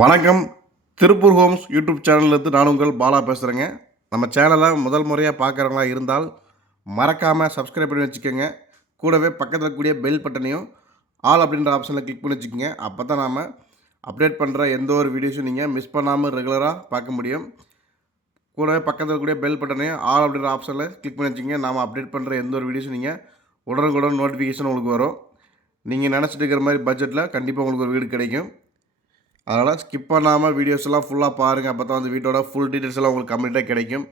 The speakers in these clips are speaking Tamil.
வணக்கம். திருப்பூர் ஹோம்ஸ் யூடியூப் சேனல்லேருந்து நான் உங்கள் பாலா பேசுகிறேங்க நம்ம சேனலை முதல் முறையாக பார்க்குறவங்களா இருந்தால் மறக்காமல் சப்ஸ்கிரைப் பண்ணி வச்சுக்கோங்க. கூடவே பக்கத்தில் கூடிய பெல் பட்டனையும் ஆல் அப்படின்ற ஆப்ஷனில் கிளிக் பண்ணி வச்சுக்கோங்க. அப்போ தான் நாம் அப்டேட் பண்ணுற எந்த ஒரு வீடியோஸும் நீங்கள் மிஸ் பண்ணாமல் ரெகுலராக பார்க்க முடியும். கூடவே பக்கத்தில் இருக்கக்கூடிய பெல் பட்டனையும் ஆல் அப்படின்ற ஆப்ஷனில் கிளிக் பண்ணி வச்சுக்கோங்க. நாம் அப்டேட் பண்ணுற எந்த ஒரு வீடியோஸும் நீங்கள் உடனுக்குடன் நோட்டிஃபிகேஷன் உங்களுக்கு வரும். நீங்கள் நினச்சிட்டு இருக்கிற மாதிரி பட்ஜெட்டில் கண்டிப்பாக உங்களுக்கு ஒரு வீடு கிடைக்கும். அதனால் ஸ்கிப் பண்ணாமல் வீடியோஸ் எல்லாம் ஃபுல்லாக பாருங்கள் அப்போ தான் அந்த வீட்டோட ஃபுல் டீட்டெயில்ஸ் எல்லாம் உங்களுக்கு கம்ப்ளீட்டாக கிடைக்கும்.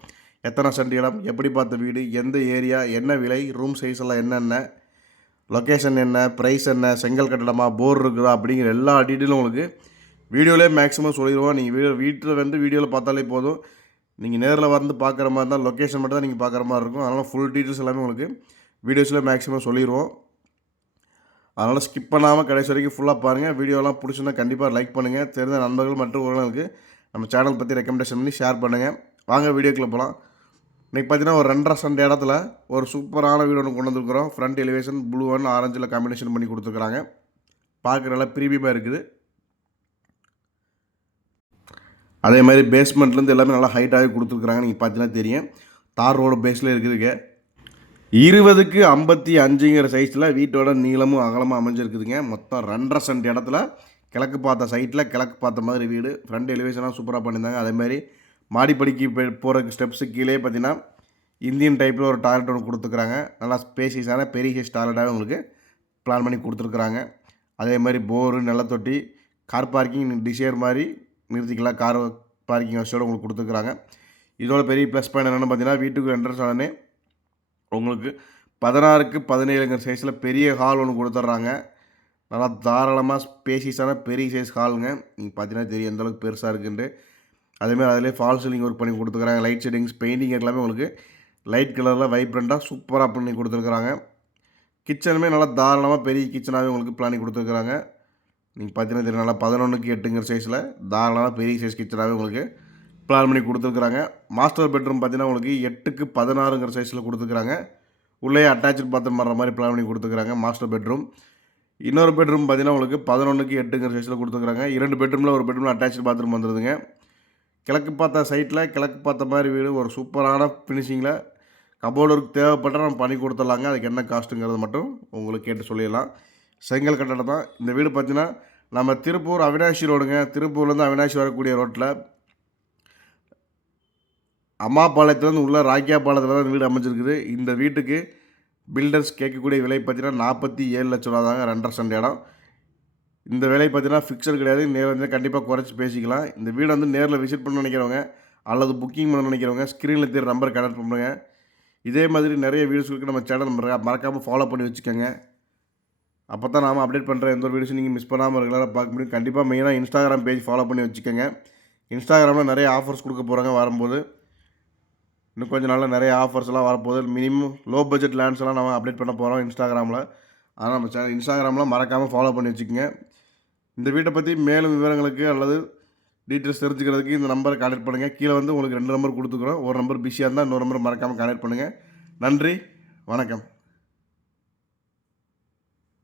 எத்தனை சென்ட் இடம் எப்படி பார்த்த வீடு எந்த ஏரியா என்ன விலை ரூம் சைஸ் எல்லாம் என்னென்ன லொக்கேஷன் என்ன ப்ரைஸ் என்ன செங்கல் கட்டடமா போர் இருக்குதா அப்படிங்கிற எல்லா டீட்டெயிலும் உங்களுக்கு வீடியோவிலே மேக்ஸிமம் சொல்லிடுவோம். நீங்கள் வீடியோ வீட்டில் வந்து வீடியோவில் பார்த்தாலே போதும். நீங்கள் நேரில் வந்து பார்க்குற மாதிரி இருந்தால் லொக்கேஷன் மட்டும் தான் நீங்கள் பார்க்குற மாதிரி இருக்கும். அதனால் ஃபுல் டீட்டெயில்ஸ் எல்லாமே உங்களுக்கு வீடியோஸில் மேக்ஸிமம் சொல்லிடுவோம். அதனால் ஸ்கிப் பண்ணாமல் கடைசி வரைக்கும் ஃபுல்லாக பாருங்கள் வீடியோலாம் பிடிச்சிருந்தா கண்டிப்பாக லைக் பண்ணுங்கள் தெரிந்த நண்பர்கள் மற்றும் உறவினர்களுக்கு நம்ம சேனல் பற்றி ரெக்கமெண்டேஷன் பண்ணி ஷேர் பண்ணுங்கள் வாங்க வீடியோக்குள்ளே போகலாம் இன்றைக்கி பார்த்தீங்கன்னா ஒரு ரெண்டரை சண்டை இடத்துல ஒரு சூப்பரான வீடு ஒன்று கொண்டு வந்துருக்குறோம். ஃப்ரண்ட் எலிவேஷன் ப்ளூ அண்ட் ஆரஞ்சில் காம்பினேஷன் பண்ணி கொடுத்துருக்குறாங்க. பார்க்குற நல்லா ப்ரீமியமாக இருக்குது. அதே மாதிரி பேஸ்மெண்ட்லேருந்து எல்லாமே நல்லா ஹைட்டாகவே கொடுத்துருக்குறாங்க நீங்கள் பார்த்தீங்கன்னா தெரியும். தார் ரோடு பேஸில் இருக்குதுங்க இருபதுக்கு ஐம்பத்தி அஞ்சுங்கிற சைஸில் வீட்டோட நீளமும் அகலமும் அமைஞ்சிருக்குதுங்க. மொத்தம் ரெண்டரை சென்ட் இடத்துல கிழக்கு பார்த்த சைட்டில் கிழக்கு பார்த்த மாதிரி வீடு. ஃப்ரண்ட் எலிவேஷனாக சூப்பராக பண்ணியிருந்தாங்க. அதே மாதிரி மாடிப்படிக்கு போகிறதுக்கு ஸ்டெப்ஸு கீழே பார்த்தீங்கன்னா இந்தியன் டைப்பில் ஒரு டாய்லெட் ஒன்று கொடுத்துருக்குறாங்க. நல்லா ஸ்பேசியஸான பெரிய சைஸ் டாய்லெட்டாக உங்களுக்கு பிளான் பண்ணி கொடுத்துருக்குறாங்க. அதே மாதிரி போரு நிலத்தொட்டி கார் பார்க்கிங் டிசைர் மாதிரி நிறுத்திக்கலாம். கார் பார்க்கிங் வசதியோடு உங்களுக்கு கொடுத்துருக்குறாங்க. இதோட பெரிய ப்ளஸ் பாயிண்ட் என்னென்னு பார்த்தீங்கன்னா வீட்டுக்கு என்ட்ரன்ஸ் உடனே உங்களுக்கு பதினாறுக்கு பதினேழுங்கிற சைஸில் பெரிய ஹால் ஒன்று கொடுத்துட்றாங்க. நல்லா தாராளமாக ஸ்பேசியஸான பெரிய சைஸ் ஹாலுங்க நீங்கள் பார்த்தீங்கன்னா தெரியும் எந்தளவுக்கு பெருசாக இருக்குன்ட்டு. அதேமாதிரி அதிலே ஃபால் சீலிங் ஒர்க் பண்ணி கொடுத்துருக்காங்க. லைட் செட்டிங்ஸ் பெயிண்டிங் எல்லாமே உங்களுக்கு லைட் கலரில் வைப்ரண்ட்டாக சூப்பராக பண்ணி கொடுத்துருக்குறாங்க. கிச்சனுமே நல்லா தாராளமாக பெரிய கிச்சனாகவே உங்களுக்கு பிளானிங் கொடுத்துருக்குறாங்க. நீங்கள் பார்த்தீங்கன்னா தெரியும் நல்லா பதினொன்றுக்கு எட்டுங்கிற சைஸில் தாராளமாக பெரிய சைஸ் கிச்சனாகவே உங்களுக்கு பிளான் பண்ணி கொடுத்துருக்குறாங்க. மாஸ்டர் பெட்ரூம் பார்த்தீங்கன்னா உங்களுக்கு எட்டுக்கு பதினாறுங்கிற சைஸில் கொடுத்துருக்குறாங்க. உள்ளே அட்டாச்சு பாத்ரூம் வர்ற மாதிரி பிளான் பண்ணி கொடுத்துருக்குறாங்க மாஸ்டர் பெட்ரூம் இன்னொரு பெட்ரூம் பார்த்தீங்கன்னா உங்களுக்கு பதினொன்றுக்கு எட்டுங்கிற சைஸில் கொடுத்துருக்குறாங்க. இரண்டு பெட்ரூமில் ஒரு பெட்ரூமில் அட்டாச்சு பாத்ரூம் வந்துடுதுங்க கிழக்கு பார்த்த சைட்டில் கிழக்கு பார்த்த மாதிரி வீடு ஒரு சூப்பரான ஃபினிஷிங்கில் கபோர்டு ஒர்க் தேவைப்பட்டால் நம்ம பண்ணி கொடுத்துடலாங்க. அதுக்கு என்ன காஸ்ட்டுங்கிறது மட்டும் உங்களுக்கு கேட்டு சொல்லிடலாம். செங்கல் கட்டடம் தான். இந்த வீடு பார்த்தீங்கன்னா நம்ம திருப்பூர் அவினாசி ரோடுங்க திருப்பூர்லேருந்து அவினாசி வரக்கூடிய ரோட்டில் அம்மாபாளையத்துலேருந்து உள்ள ராக்கியாபாளையத்தில் தான் வீடு அமைஞ்சிருக்குது. இந்த வீட்டுக்கு பில்டர்ஸ் கேட்கக்கூடிய விலை பார்த்தீங்கன்னா நாற்பத்தி ஏழு லட்ச ரூபா தாங்க ரெண்டரை சென்ட் இடம். இந்த விலை பார்த்தீங்கன்னா ஃபிக்ஸட் கிடையாது. நேரில் வந்து கண்டிப்பாக குறைச்சி பேசிக்கலாம். இந்த வீடு வந்து நேரில் விசிட் பண்ண நினைக்கிறவங்க அல்லது புக்கிங் பண்ண நினைக்கிறவங்க ஸ்க்ரீனில் தெரிய நம்பர் கனெக்ட் பண்ணுங்க. இதே மாதிரி நிறைய வீடியோஸ்களுக்கு நம்ம சேனல் மறக்காமல் ஃபாலோ பண்ணி வச்சுக்கோங்க. அப்போ தான் நாம் அப்டேட் பண்ணுற எந்த ஒரு வீடியோஸும் நீங்கள் மிஸ் பண்ணாமல் ரெகுலராக பார்க்க முடியும். கண்டிப்பாக மெயினாக இன்ஸ்டாகிராம் பேஜ் ஃபாலோ பண்ணி வச்சுக்கோங்க. இன்ஸ்டாகிராமில் நிறைய ஆஃபர்ஸ் கொடுக்க போகிறாங்க வரும்போது. இன்னும் கொஞ்சம் நாளில் நிறைய ஆஃபர்ஸ் எல்லாம் வரப்போகுது. மினிமம் லோ பட்ஜெட் லேண்ட்ஸ் எல்லாம் நம்ம அப்டேட் பண்ண போகிறோம் இன்ஸ்டாகிராமில் அதனால் நம்ம சேனல் இன்ஸ்டாகிராமில் மறக்காமல் ஃபாலோ பண்ணி வச்சுக்கோங்க. இந்த வீட்டை பற்றி மேலும் விவரங்களுக்கு அல்லது டீட்டெயில்ஸ் தெரிஞ்சுக்கிறதுக்கு இந்த நம்பரை கான்டெக்ட் பண்ணுங்கள் கீழே வந்து உங்களுக்கு ரெண்டு நம்பர் கொடுத்துக்குறோம். ஒரு நம்பர் பிஸியாக இருந்தால் இன்னொரு நம்பர் மறக்காமல் கான்டெக்ட் பண்ணுங்கள் நன்றி. வணக்கம்.